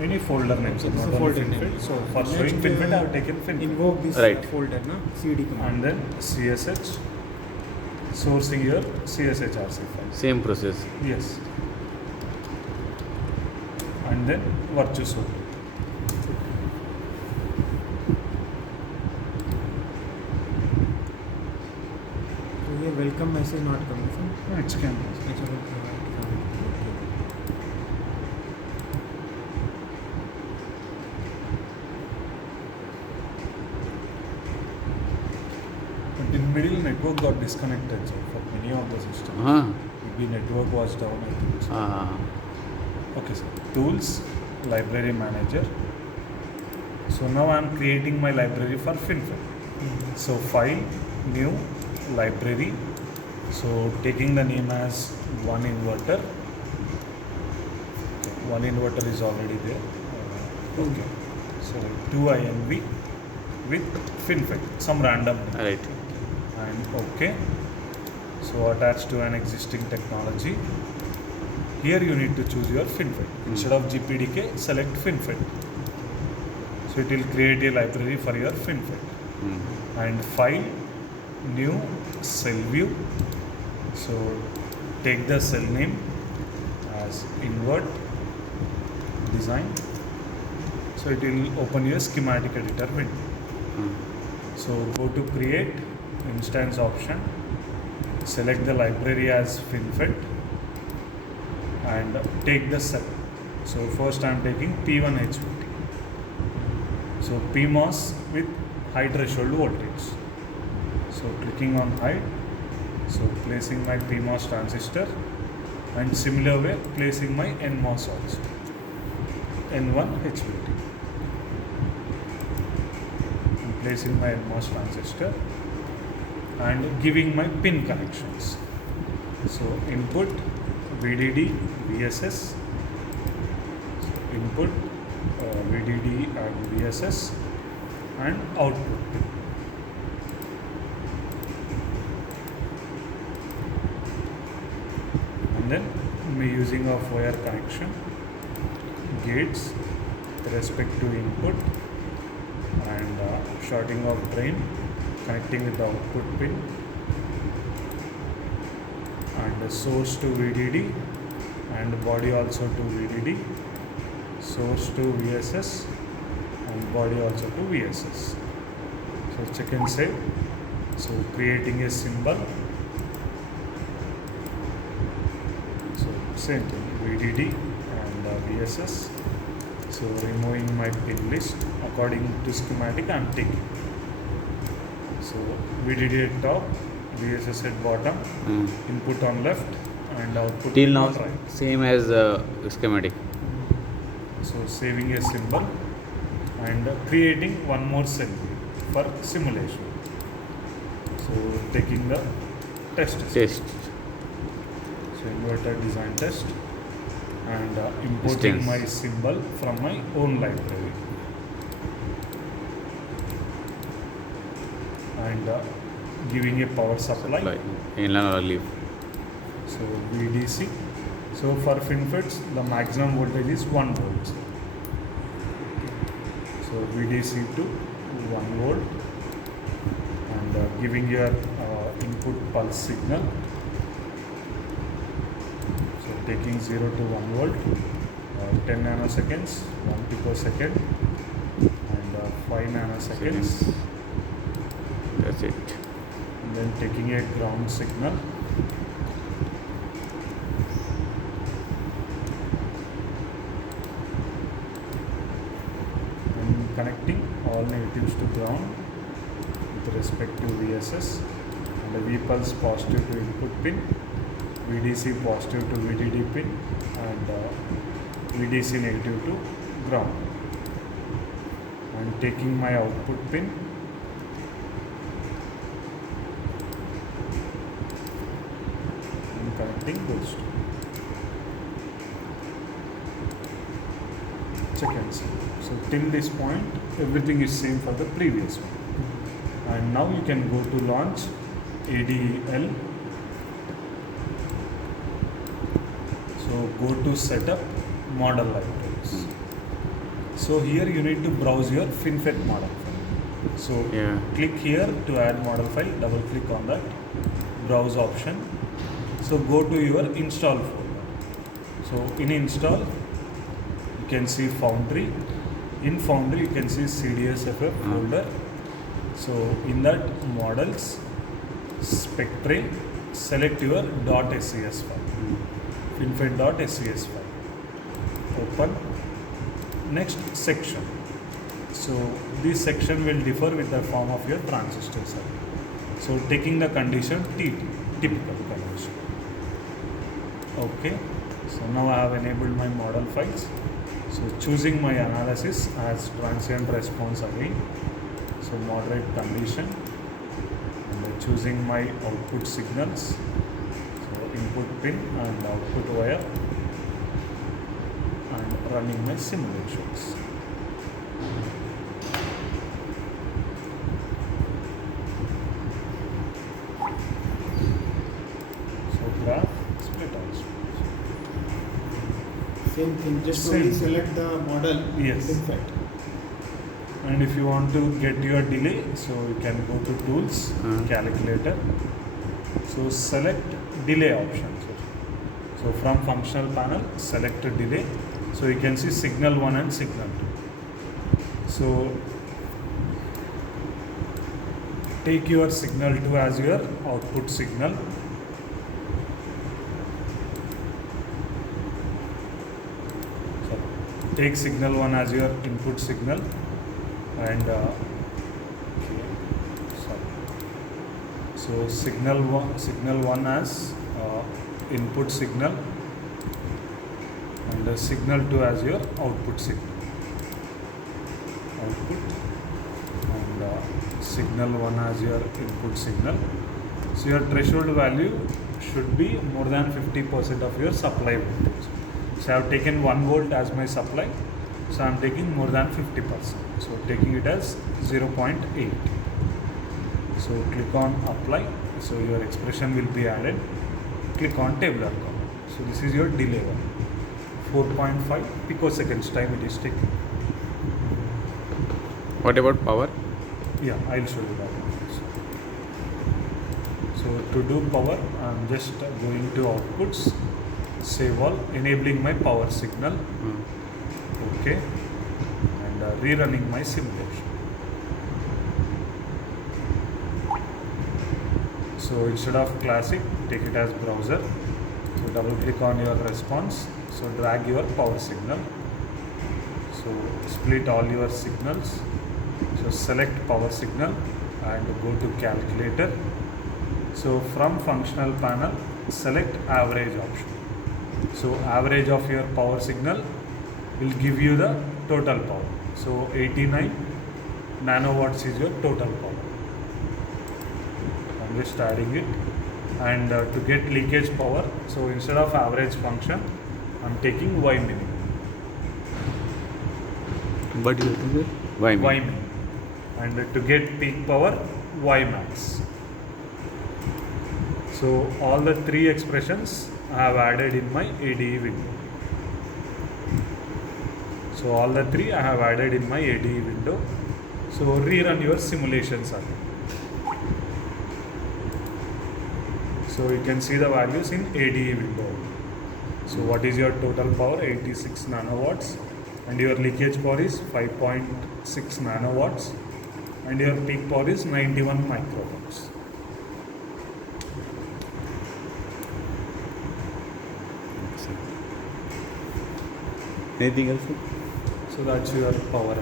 any folder name. So this not is only folder FinFET. name. So for Next, showing FinFET, I have taken FinFET. Invoke this Right. folder, na cd command. And then CSH, sourcing your CSHRC file. Same process. Yes. And then Virtuoso. So here welcome message not coming from. It's can. HTML provide command. But in middle, network got disconnected. So for many of the systems, Huh. maybe network was down. I think so. Okay, sir. Tools, library manager. So now I am creating my library for FinFET. So file, new, library. So taking the name as one inverter. One inverter is already there. Okay. So 2INV with FinFET, some random name. Right. And okay. So attached to an existing technology. Here you need to choose your FinFET. Instead of GPDK, select FinFET. So it will create a library for your FinFET. And file, new, cell view. So take the cell name as invert design. So it will open your schematic editor window. So go to create instance option, select the library as FinFET and take the cell. So first I am taking P1 HVT. So PMOS with high threshold voltage. So clicking on high, so placing my PMOS transistor and similar way placing my NMOS also. N1 HVT. I'm placing my NMOS transistor and giving my pin connections. So input VDD VSS. So input VDD and VSS and output pin. And then me using of wire connection, gates with respect to input and shorting of drain, connecting with the output pin and the source to VDD and body also to VDD, source to VSS and body also to VSS. So check and save. So creating a symbol. So same thing, VDD and VSS. So removing my pin list according to schematic I am taking. So VDD at top, VSS at bottom, input on left and output Till now, on right. same as schematic. So saving a symbol and creating one more cell for simulation. So taking the test. Test. So inverter design test and importing Instance. my symbol from my own library. And giving a power supply. Like inline or leaf. So VDC. So for FinFETs, the maximum voltage is 1 volt. So VDC to 1 volt and giving your input pulse signal. So taking 0 to 1 volt, 10 nanoseconds, 1 picosecond and 5 nanoseconds. That's it. And then taking a ground signal. And connecting all negatives to ground with respect to VSS and the V pulse positive to input pin, VDC positive to VDD pin and VDC negative to ground. And taking my output pin and connecting those two. Check and see. So till this point, everything is same for the previous one. And now you can go to launch ADL. So go to setup model libraries. So here you need to browse your FinFET model file. So Yeah. click here to add model file, double click on that, browse option. So go to your install folder. So in install, you can see Foundry. In Foundry, you can see CDSFF folder. So in that models, Spectre, select your .scs file, finfet.scs file. Open. Next section. So this section will differ with the form of your transistor circuit. So taking the condition TT, typical condition. Okay. So now I have enabled my model files. So choosing my analysis as transient response again. So moderate condition. And choosing my output signals. So input pin and output wire. And running my simulations. So graph split also. Same thing, just Same. only select the model. Yes. FinFET. And if you want to get your delay, so you can go to tools, calculator. So select delay option. So from functional panel, select delay. So you can see signal 1 and signal 2. So take your signal 2 as your output signal. So take signal 1 as your input signal and so signal 1 as input signal and signal 2 as your output signal. Output and signal 1 as your input signal. So your threshold value should be more than 50% of your supply voltage. So I have taken 1 volt as my supply. So I am taking more than 50%. So taking it as 0.8. So click on apply. So your expression will be added. Click on tabular column. So this is your delay one. 4.5 picoseconds time it is taking. What about power? Yeah, I'll show you that one. So to do power, I'm just going to outputs, save all, enabling my power signal. Okay, and rerunning my simulation. So instead of classic, take it as browser. So double click on your response. So drag your power signal. So split all your signals. So select power signal and go to calculator. So from functional panel, select average option. So average of your power signal will give you the total power. So 89 nanowatts is your total power. I'm just adding it. And to get leakage power, so instead of average function, I'm taking Y min. But you have to why me? Y min. And to get peak power, Y max. So all the 3 expressions I have added in my ADE window. So all the 3 I have added in my ADE window. So rerun your simulations again. So you can see the values in ADE window. So what is your total power? 86 nanowatts. And your leakage power is 5.6 nanowatts. And your peak power is 91 microwatts. Anything else? So that's your power.